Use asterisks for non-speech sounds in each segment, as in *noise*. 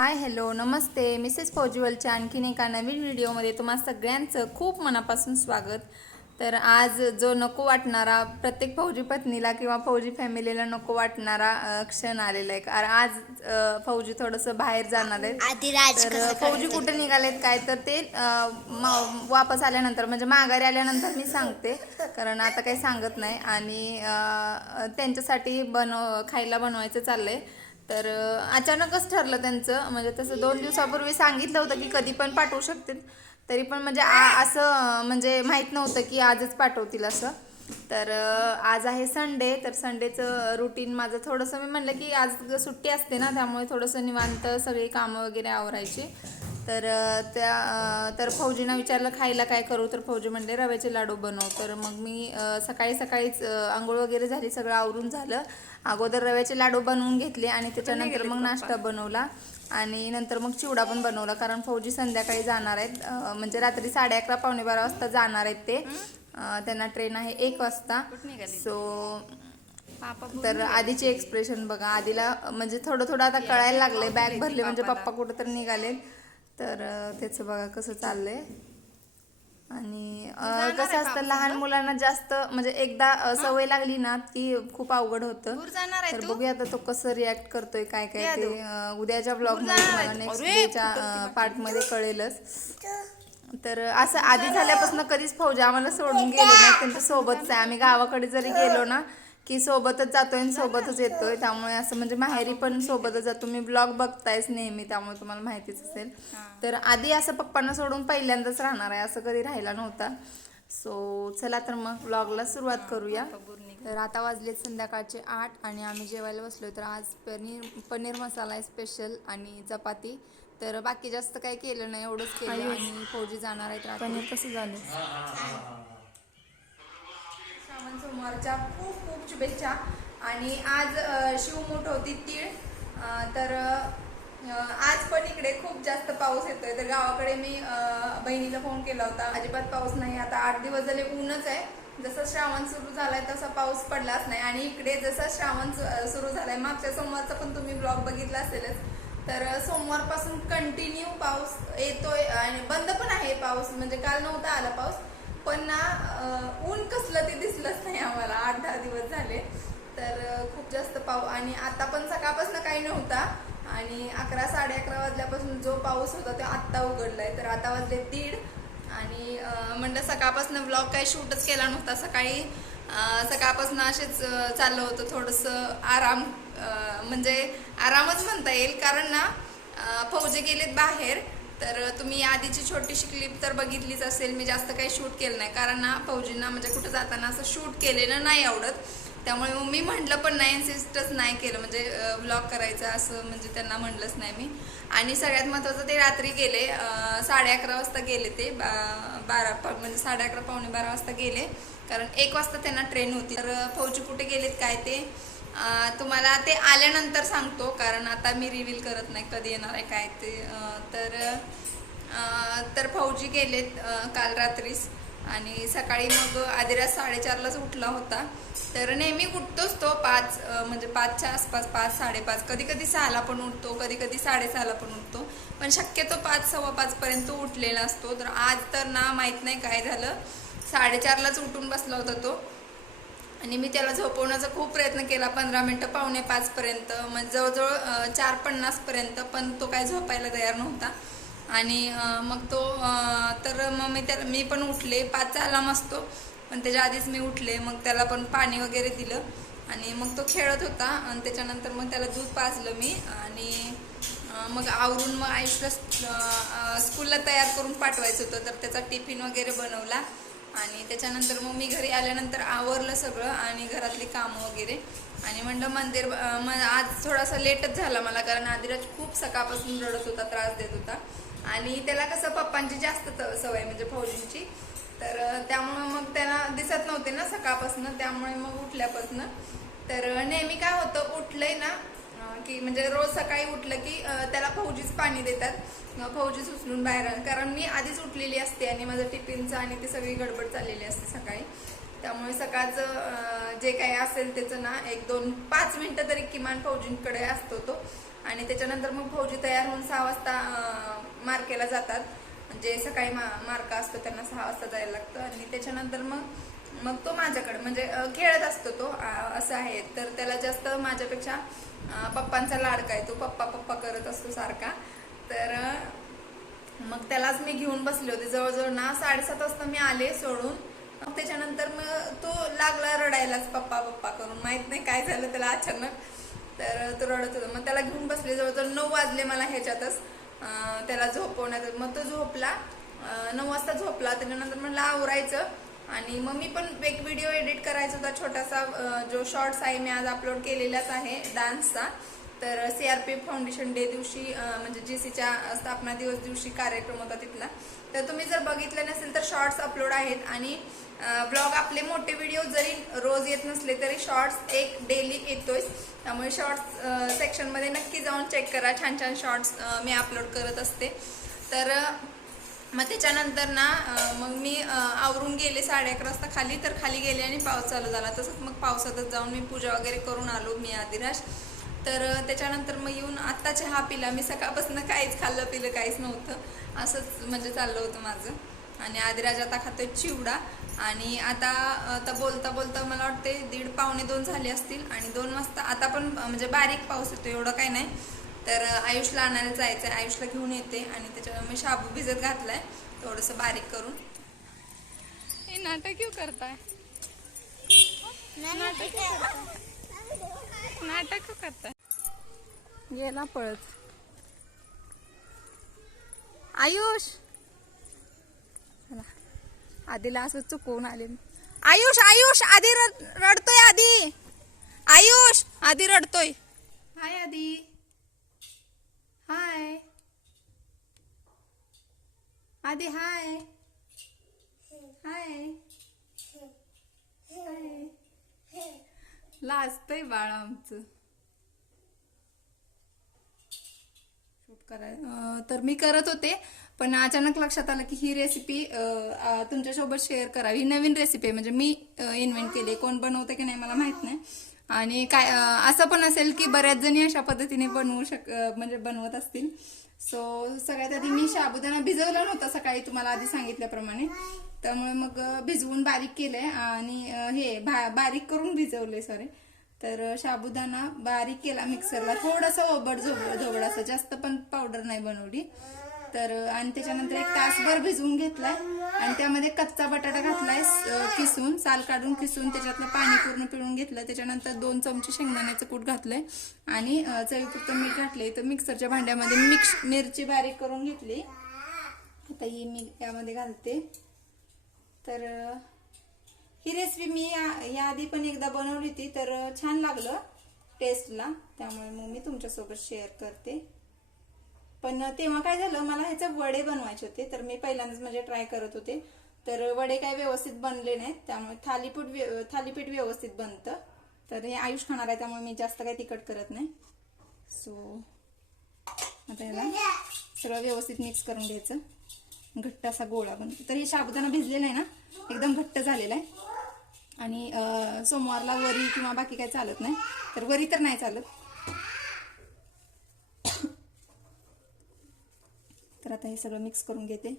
Hi hello नमस्ते. Mrs फौजीवलच्या आणखीन एका नवीन व्हिडिओमध्ये तुम्हा सगळ्यांचं खूप मनापासून स्वागत. तर आज जो नको वाटणारा प्रत्येक फौजी पत्नीला किंवा फौजी फॅमिलीला नको वाटणारा क्षण आलेला आहे. कारण आज फौजी थोडंसं बाहेर जाणार आहेत. आधी राज तर फौजी कुठे निघालेत काय? तर ते वापस आल्यानंतर म्हणजे माघारी आल्यानंतर मी सांगते. कारण आता काही सांगत नाही. आणि त्यांच्यासाठी बनव खायला बनवायचं चाललंय. तर अचानकच ठरलं त्यांचं. म्हणजे तसं दोन दिवसापूर्वी सांगितलं होतं की कधी पण पाठवू शकते तरी पण म्हणजे आ- असं म्हणजे माहीत नव्हतं की आजच पाठवतील असं. तर आज आहे संडे. तर संडेचं रुटीन माझं थोडंसं मी म्हणलं की आज सुट्टी असते ना त्यामुळे थोडंसं निवांत सगळी कामं वगैरे आवरायची. तर त्या तर फौजीनं विचारलं खायला काय करू? तर फौजी म्हणले रव्याचे लाडू बनव. तर मग मी सकाळी सकाळीच आंघोळ वगैरे झाली सगळं आवरून झालं. अगोदर रव्याचे लाडू बनवून घेतले आणि त्याच्यानंतर मग नाश्ता बनवला. आणि नंतर मग चिवडा पण बनवला कारण फौजी संध्याकाळी जाणार आहेत. म्हणजे रात्री साडे अकरा पावणे बारा वाजता जाणार आहेत ते. त्यांना ट्रेन आहे एक वाजता. सो तर आधीचे एक्सप्रेशन बघा. आधीला म्हणजे थोडं थोडं आता कळायला लागले बॅग भरले म्हणजे पप्पा कुठं तर निघाले तर त्याचं बघा कसं चाललंय. आणि कसं असतं लहान मुलांना जास्त म्हणजे एकदा सवय लागली ना की खूप अवघड होतं. तर बघूया आता तो कसं रिॲक्ट करतोय काय काय ते उद्याच्या ब्लॉगमध्ये नेक्स्ट डेच्या पार्टमध्ये कळेलच. तर असं आधी झाल्यापासून कधीच फौजी आम्हाला सोडून गेले नाही. त्यांच्या सोबतच आहे. आम्ही गावाकडे जरी गेलो ना की सोबतच जातोय आणि सोबतच येतोय. त्यामुळे असं म्हणजे माहेरी पण सोबतच जातो. मी ब्लॉग बघतायच नेहमी त्यामुळे तुम्हाला माहितीच असेल. तर आधी असं पप्पांना सोडून पहिल्यांदाच राहणार आहे. असं कधी राहिला नव्हता. सो चला तर मग ब्लॉगला सुरुवात करूया. तर आता वाजले संध्याकाळचे आठ आणि आम्ही जेवायला बसलोय. तर आज पनीर पनीर मसाला आहे स्पेशल आणि चपाती. तर बाकी जास्त काही केलं नाही. एवढंच केलं आणि फौजी जाणार आहेत पनीर कसं झालं? श्रावण सोमवारच्या खूप खूप शुभेच्छा. आणि आज अ, शिवमूठ होती तीळ. तर आज पण इकडे खूप जास्त पाऊस येतोय. तर गावाकडे मी बहिणीला फोन केला होता. अजिबात पाऊस नाही. आता आठ दिवस झाले ऊनच आहे. जसं श्रावण सुरू झालाय तसा पाऊस पडलाच नाही. आणि इकडे जसा श्रावण सु- सुरू झालाय मागच्या सोमवारचा पण तुम्ही ब्लॉग बघितला असेलच. तर सोमवारपासून कंटिन्यू पाऊस येतोय. आणि बंद पण आहे पाऊस. म्हणजे काल नव्हता आला पाऊस. पण ना ऊन कसलं ते दिसलंच नाही आम्हाला. आठ दहा दिवस झाले. तर खूप जास्त पाऊ आणि आता पण सकाळपासून काही नव्हता. आणि अकरा साडे अकरा वाजल्यापासून जो पाऊस होता तो आत्ता उघडलाय. तर आता वाजले दीड. आणि म्हणलं सकाळपासून ब्लॉग काही शूटच केला नव्हता. सकाळी सकाळपासून असेच चाललं होतं थोडंसं आराम म्हणजे आरामच म्हणता येईल. कारण ना फौजे गेलेत बाहेर. तर तुम्ही आधीची छोटीशी क्लिप तर बघितलीच असेल. मी जास्त काही शूट केलं नाही. कारण ना फौजींना म्हणजे कुठं जाताना असं शूट केलेलं नाही आवडत. त्यामुळे मग मी म्हटलं पण नाही इन्सिस्टच नाही केलं. म्हणजे व्लॉग करायचं असं म्हणजे त्यांना म्हटलंच नाही मी. आणि सगळ्यात महत्त्वाचं ते रात्री गेले. साडे अकरा वाजता गेले ते. बा- बारा पा- म्हणजे साडे अकरा पावणे बारा वाजता गेले. कारण एक वाजता त्यांना ट्रेन होती. तर फौजी कुठे गेलेत काय ते? तुम्हाला ते आल्यानंतर सांगतो कारण आता मी रिव्हील करत नाही कधी येणार आहे काय ते. तर तर फौजी गेलेत काल रात्रीच. आणि सकाळी मग आदिराज साडेचारलाच उठला होता. तर नेहमी उठतोच तो पाच म्हणजे पाचच्या आसपास पाच साडेपाच. कधी कधी सहाला पण उठतो कधी कधी साडेसहाला पण उठतो. पण शक्यतो पाच सव्वा पाचपर्यंत उठलेला असतो. तर आज तर ना माहीत नाही काय झालं. साडेचारलाच उठून बसला होता तो. आणि मी त्याला झोपवण्याचा खूप प्रयत्न केला पंधरा मिनटं पावणे पाचपर्यंत मग जवळजवळ चार पन्नासपर्यंत पण तो काय झोपायला तयार नव्हता. आणि मग तो तर मग मी त्याला मी पण उठले पाचचा अलाम असतो पण त्याच्या आधीच मी उठले मग त्याला पण पाणी वगैरे दिलं. आणि मग तो खेळत होता आणि त्याच्यानंतर मग त्याला दूध पाजलं मी आणि मग आवरून मग आयुषला स्कूलला तयार करून पाठवायचं होतं तर त्याचा टिफिन वगैरे बनवला. आणि त्याच्यानंतर मग मी घरी आल्यानंतर आवरलं सगळं आणि घरातली कामं वगैरे. आणि म्हणलं मंदिर मग आज थोडासा लेटच झाला मला कारण आदिराज खूप सकाळपासून रडत होता त्रास देत होता. आणि त्याला कसं पप्पांची जास्त सवय म्हणजे फौजींची. तर त्यामुळं मग त्याला दिसत नव्हते ना सकाळपासून त्यामुळे मग उठल्यापासून. तर नेहमी काय होतं उठलंय ना की म्हणजे रोज सकाळी उठलं की त्याला फौजीच पाणी देतात. फौजीच उचलून बाहेर कारण मी आधीच उठलेली असते आणि माझं टिफिनचं आणि ती सगळी गडबड चाललेली असते सकाळी. त्यामुळे सकाळचं जे काही असेल त्याचं ना एक दोन पाच मिनटं तरी किमान फौजींकडे असतो तो. आणि त्याच्यानंतर मग फौजी तयार होऊन सहा वाजता मार्केला जातात. जे सकाळी मा मार्का असतो त्यांना सहा वाजता जायला लागतं. आणि त्याच्यानंतर मग मग तो माझ्याकडे म्हणजे खेळत असतो तो असं आहे. तर त्याला जास्त माझ्यापेक्षा पप्पांचा लाडका आहे तो. पप्पा पप्पा करत असतो सारखा. तर मग त्यालाच मी घेऊन बसले होते. जवळजवळ ना साडेसात वाजता मी आले सोडून. मग त्याच्यानंतर मग तो लागला रडायलाच पप्पा पप्पा करून. माहीत नाही काय झालं त्याला अचानक. तर तो रडत होता. मग त्याला घेऊन बसले. जवळजवळ नऊ वाजले मला ह्याच्यातच. त्याला झोपवण्यात. मग तो झोपला. नऊ वाजता झोपला. त्याच्यानंतर म्हणलं आवरायचं. आणि मग मी पण एक व्हिडिओ एडिट करायचा होता छोटासा जो शॉर्ट्स आहे मी आज अपलोड केलेलाच आहे डान्सचा तर C R P foundation day दिवशी म्हणजे जी सीच्या स्थापना दिवस दिवशी कार्यक्रम होता तिथला. तर तुम्ही जर बघितलं नसेल तर शॉर्ट्स अपलोड आहेत आणि ब्लॉग आपले मोठे व्हिडिओ जरी रोज येत नसले तरी शॉर्ट्स एक डेली येतोय. त्यामुळे शॉर्ट्स सेक्शनमध्ये नक्की जाऊन चेक करा. छान छान शॉर्ट्स मी अपलोड करत असते. तर मग त्याच्यानंतर ना मग मी आवरून गेले साडे अकरा वाजता खाली तर खाली गेले आणि पाऊस चालू झाला. तसंच मग पावसातच जाऊन मी पूजा वगैरे करून आलो मी आदिराश तर त्याच्यानंतर मग येऊन आत्ता चहा पिला. मी सकाळपासून काहीच खाल्लं पिलं काहीच नव्हतं. असंच म्हणजे चाललं होतं माझं. आणि आदिराज आता खातोय चिवडा. आणि आता आता बोलता बोलता मला वाटते दीड पावणे दोन झाले असतील. आणि दोन वाजता आता पण म्हणजे बारीक पाऊस येतो एवढं काही नाही. तर आयुषला आणायला जायचं आहे आयुषला घेऊन येते आणि त्याच्यावर मी शाबू भिजत घातलाय. थोडंसं बारीक करून. हे नाटक क्यों करताय? नाटक नाटक क्यों करताय? गेला पळत. आयुष. आधीला असं चुकवून आले. आयुष आयुष! आधी रड- रडतोय आधी. आयुष आधी रडतोय. हाय आधी. हाय आधी हाय हाय हाय लाजतंय बाळ आमचं. शूट कराय तर मी करत होते पण अचानक लक्षात आलं की ही रेसिपी तुमच्यासोबत शेअर करावी. ही नवीन रेसिपी आहे. म्हणजे मी इन्व्हेंट केली कोण बनवते की नाही मला माहीत नाही. आणि काय असं पण असेल की बऱ्याच जणी अशा पद्धतीने बनवू शक म्हणजे बनवत असतील. सो सगळ्यात आधी मी साबुदाणा भिजवला नव्हता सकाळी तुम्हाला आधी सांगितल्याप्रमाणे. त्यामुळे मग भिजवून बारीक केलंय आणि हे भा- बारीक करून भिजवले सॉरी तर अं, साबुदाणा बारीक केला मिक्सरला थोडासा ओबड झोबड झोबड असं जास्त पण पावडर नाही बनवली. तर आणि त्याच्यानंतर एक तासभर भिजवून घेतलाय. आणि त्यामध्ये कच्चा बटाटा घातलाय किसून साल काढून किसून त्याच्यातलं पाणी पूर्ण पिळून घेतलं. त्याच्यानंतर दोन चमचे शेंगदाण्याचं कूट घातलंय. आणि चवीपुरतं मीठ घातलंय. तर मिक्सरच्या भांड्यामध्ये मिक्स मिरची बारीक करून घेतली. आता ही मी यामध्ये घालते. तर ही रेसिपी मी या- याआधी पण एकदा बनवली होती. तर छान लागलं टेस्टला. त्यामुळे मग मी तुमच्यासोबत शेअर करते. पण तेव्हा काय झालं मला ह्याचे वडे बनवायचे होते तर मी पहिल्यांदाच म्हणजे ट्राय करत होते. तर वडे काय व्यवस्थित बनले नाहीत त्यामुळे थालीपीठ व्य- थालीपीठ व्यवस्थित बनतं. तर हे आयुष खाणार आहे त्यामुळे मी जास्त काही तिखट करत नाही. सो आता याला सगळं व्यवस्थित मिक्स करून घ्यायचं. घट्ट असा गोळा बनतो. तर हे साबुदाणा भिजलेला आहे ना एकदम घट्ट झालेला आहे. आणि सोमवारला वरी किंवा बाकी काय चालत नाही. तर वरी तर नाही चालत. आता हे सगळं मिक्स करून घेते.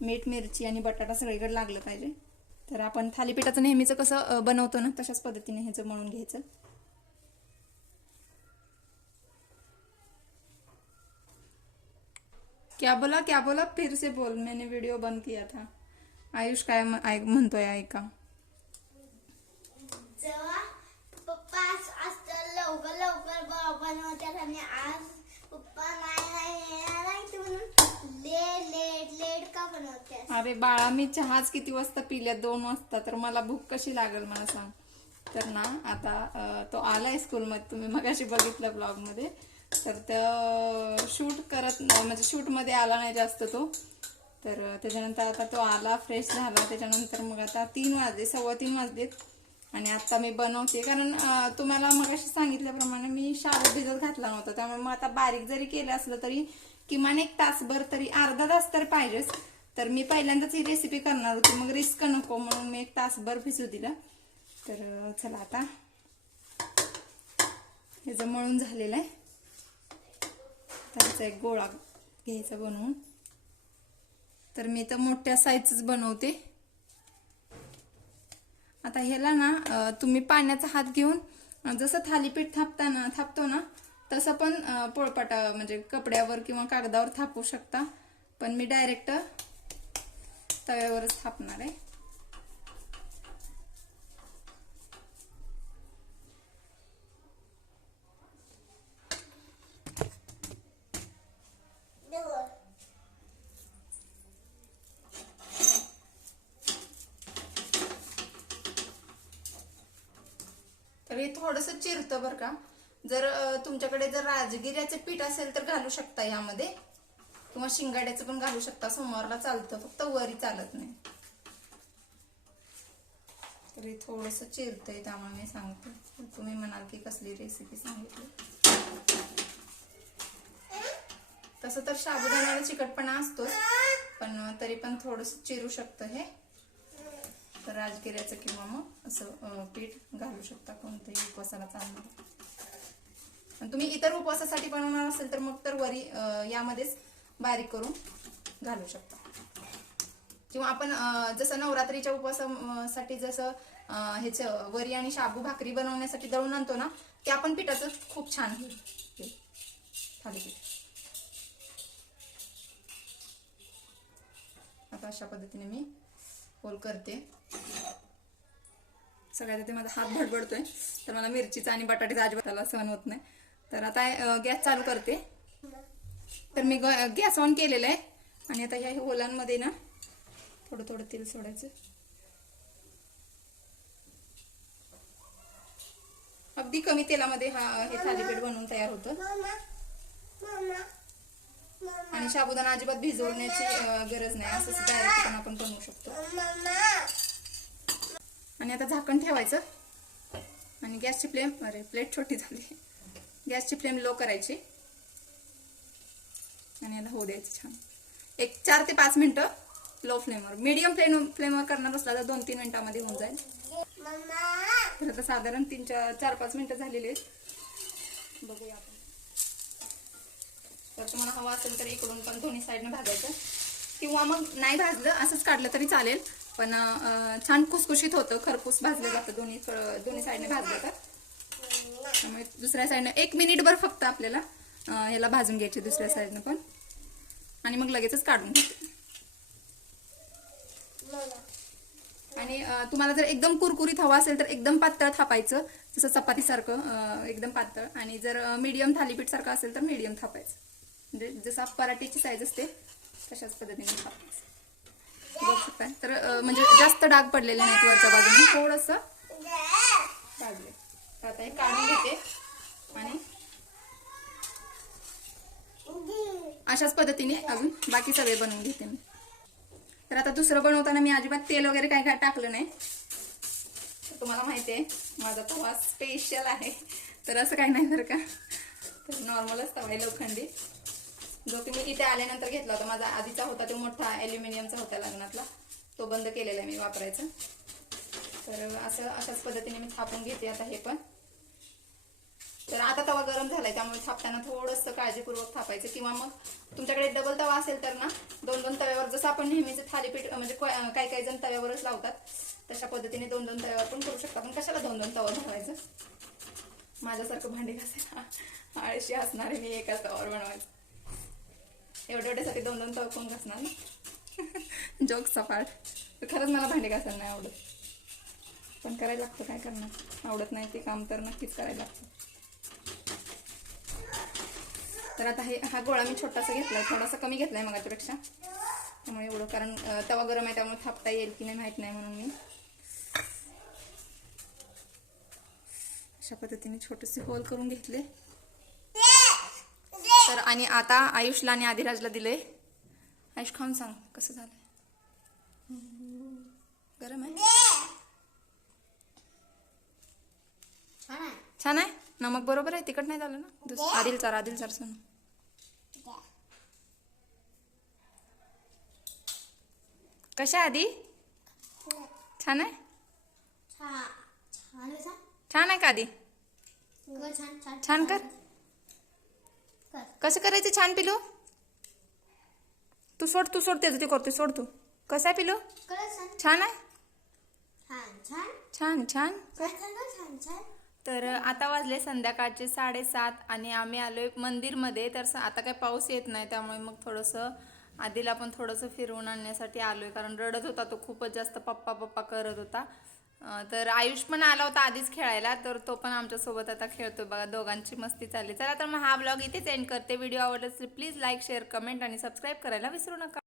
मीठ मिरची आणि बटाटा सगळीकडे लागलं पाहिजे. तर आपण थालीपीठाचं नेहमीचं कसं बनवतो ना तशाच पद्धतीने ह्याचं मळून घ्यायचं. क्या बोला क्या बोला फिर से बोल. मैंने व्हिडिओ बंद किया था. आयुष काय म्हणतोय ऐका. पप्पा लवकर लवकर बनवतात आणि आज पप्पा नाही नाही येणार नाही ते म्हणून लेट लेट लेट का बनवतात अरे बाळा मी चहाच किती वाजता पिल्या दोन वाजता. तर मला भूक कशी लागेल मला सांग. तर ना आता तो आलाय स्कूलमध्ये. तुम्ही मगाशी बघितलं ब्लॉगमध्ये तर तो शूट करत म्हणजे शूटमध्ये आला नाही जास्त तो. तर त्याच्यानंतर आता तो आला फ्रेश झाला. त्याच्यानंतर मग आता तीन वाजले सव्वा तीन वाजलेत. आणि आता मी बनवते. कारण तुम्हाला मगाशी सांगितल्याप्रमाणे मी शाबू भिजत घातला नव्हता. त्यामुळे मग आता बारीक जरी केलं असलं तरी किमान एक तासभर तरी अर्धा तास तर पाहिजेच. तर मी पहिल्यांदाच ही रेसिपी करणार होती. मग रिस्क नको म्हणून मी एक तासभर भिजू दिलं. तर चला आता. ह्याचं मळून झालेलं आहे त्याचा एक गोळा घ्यायचा बनवून. तर मी तर मोठ्या साईजच बनवते. आता ह्याला ना तुम्ही पाण्याचा हात घेऊन जसं थालीपीठ थापताना थापतो ना तसं पण पोळपाटा म्हणजे कपड्यावर किंवा कागदावर थापू शकता. पण मी डायरेक्ट तव्यावरच थापणार आहे. तर हे थोडंसं चिरतं बरं का. जर तुमच्याकडे जर राजगिऱ्याचे पीठ असेल तर घालू शकता यामध्ये. किंवा शिंगाड्याचं पण घालू शकता सोमवारला चालतं फक्त वरी चालत नाही. तरी थोडंसं चिरतंय त्यामुळे मी सांगते. तुम्ही म्हणाल की कसली रेसिपी सांगितली. तसं तर साबुदाण्याला चिकटपणा असतोच पण तरी पण थोडस चिरू शकतं हे. तर राजगिऱ्याचं किंवा मग असं पीठ घालू शकता कोणत्याही उपवासाला चालणार. तुम्ही इतर उपवासासाठी बनवणार असेल तर मग तर वरी यामध्येच बारीक करून घालू शकता. किंवा आपण जसं नवरात्रीच्या उपवासासाठी जसं ह्याचं वरी आणि शाबू भाकरी बनवण्यासाठी दळून आणतो ना ते आपण पिठाचं खूप छान हे हे थालीपीठ आता अशा पद्धतीने मी होल करते. सगळ्यात ते माझा हात भडबडतोय तर मला मिरचीचा आणि बटाट्याचा अजिबात सहन होत नाही. तर आता गॅस चालू करते. तर मी गॅस ऑन केलेला आहे. आणि आता ह्या ओलांमध्ये ना थोडं थोडं तेल सोडायचं. अगदी कमी तेलामध्ये हा हे थालीपीठ बनवून तयार होतं. आणि साबुदाणा अजिबात भिजवण्याची गरज नाही. असंच डायरेक्ट पण आपण बनवू शकतो. आणि आता झाकण ठेवायचं. आणि गॅसची फ्लेम अरे प्लेट छोटी झाली. गॅसची फ्लेम लो करायची. आणि याला होऊ द्यायचं छान. एक चार ते पाच मिनिटं लो फ्लेमवर मीडियम फ्लेम फ्लेमवर करणार असला तर दोन तीन मिनिटामध्ये होऊन जाईल. तर आता साधारण तीन चार चार पाच मिनिटं झालेली आहेत. बघूया आपण. तर तुम्हाला हवा असेल तर इकडून पण दोन्ही साईडनं भाजायचं. किंवा मग नाही भाजलं असंच काढलं तरी चालेल. पण छान कुसकुशीत होतं. खरपूस भाजलं जातं दोन्ही दोन्ही साईडने भाजलं तर. त्यामुळे दुसऱ्या साईडनं एक मिनिटभर फक्त आपल्याला ह्याला भाजून घ्यायचे दुसऱ्या साईडनं पण. आणि मग लगेचच काढून Mama. आणि तुम्हाला जर एकदम कुरकुरीत हवा असेल तर एकदम पातळ थापायचं. जसं चपातीसारखं एकदम पातळ. आणि जर मीडियम थालीपीठ सारखं असेल तर मीडियम थापायचं. म्हणजे जसं पराठीची साईज असते तशाच पद्धतीने थापायचं. बघू तर म्हणजे जास्त डाग पडलेले नाहीत वरच्या बाजूने. थोडंसं काढले तर आता हे काढून घेते. आणि अशाच पद्धतीने अजून बाकी सगळे बनवून घेते मी. तर आता दुसरं बनवताना मी अजिबात तेल वगैरे काय काय टाकलं नाही. तुम्हाला माहिती आहे माझा तवा स्पेशल आहे. तर असं काही नाही बरं का. तर नॉर्मलच तवा आहे लोखंडी. जो की मी इथे आल्यानंतर घेतला होता. माझा आधीचा होता तो मोठा ॲल्युमिनियमचा होता लग्नातला. तो बंद केलेला आहे मी वापरायचा. तर असं अशाच पद्धतीने मी थापून घेते आता हे पण. तर आता तवा गरम झालाय त्यामुळे थापताना थोडस काळजीपूर्वक थापायचं. किंवा मग तुमच्याकडे डबल तवा असेल तर ना दोन दोन तव्यावर जसं आपण नेहमीचे थालीपीठ म्हणजे काही काही जण तव्यावरच लावतात तशा पद्धतीने दोन दोन तव्यावर पण करू शकता. पण कशाला दोन दोन तवा बनवायचं? माझ्यासारखं भांडी घासायला *laughs* आळशी असणार आहे मी एकाच तवावर बनवायचं. एवढ्यासाठी दोन दोन तवा कोण घासणार ना? *laughs* जोक सपाट खरंच मला भांडी घासायला नाही आवडत. पण करायला लागतं काय करणार? आवडत नाही ते काम तर नक्कीच करायला लागतं. तर आता हे हा गोळा मी छोटासा घेतलाय. थोडासा कमी घेतलाय मग त्यापेक्षा त्यामुळे एवढं कारण तवा गरम आहे त्यामुळे थापता येईल की नाही माहीत नाही म्हणून मी. अशा पद्धतीने छोटेसे होल करून घेतले. तर आणि आता आयुषला आणि आदिराजला दिले. आयुष खाऊन सांग कसं झालंय? गरम आहे? छान आहे. नमक बरोबर आहे? तिकट नाही झालं ना? आदिल चार आदिल चार सोन. कशा आधी? छान आहे? छान आहे का आधी? छान कर. कसं करायचं छान पिलू? तू सोड तू सोडते ते ते करतोय सोड तू. कसं आहे पिलू? छान आहे? छान छान. कर. तर आता वाजले संध्याकाळचे साडेसात आणि आम्ही आलोय मंदिरमध्ये तर आता काही पाऊस येत नाही त्यामुळे मग थोडंसं आधीला पण थोडंसं फिरवून आणण्यासाठी आलो आहे कारण रडत होता तो खूपच जास्त पप्पा पप्पा करत होता. तर आयुष पण आला होता आधीच खेळायला तर तो पण आमच्यासोबत आता खेळतो बघा दोघांची मस्ती चालली. चला तर मग हा ब्लॉग इथेच एंड करते. व्हिडिओ आवडला असेल प्लीज लाईक शेअर कमेंट आणि सबस्क्राईब करायला विसरू नका.